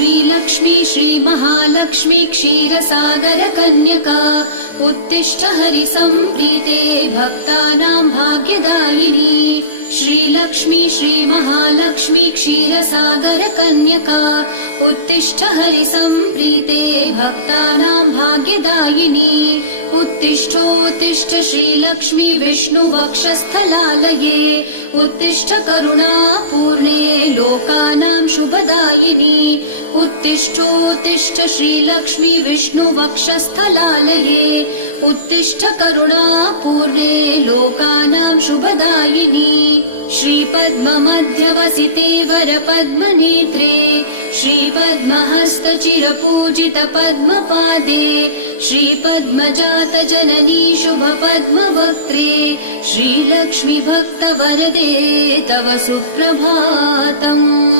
श्रीलक्ष्मी श्रीमहालक्ष्मी क्षीरसागरकन्यका उत्तिष्ठ हरिसम्प्रीते भक्तानां भाग्यदायिनी। श्रीलक्ष्मी श्रीमहालक्ष्मी क्षीरसागरकन्यका उत्तिष्ठ हरिसम्प्रीते भक्तानां भाग्यदायिनी। उत्तिष्ठोत्तिष्ठ श्रीलक्ष्मी विष्णुवक्षस्थलालये उत्तिष्ठ करुणापूर्णे लोकानां शुभदायिनी। उत्तिष्ठोत्तिष्ठ श्रीलक्ष्मी विष्णुवक्षस्थलालये उत्तिष्ठ करुणापूर्णे लोकानां शुभदायिनी। श्रीपद्ममध्यवसिते वरपद्मनेत्रे श्रीपद्महस्तचिरपूजित पद्मपादे श्रीपद्मजातजननी शुभपद्मवक्त्रे श्रीलक्ष्मी भक्तवरदे तव सुप्रभातम्।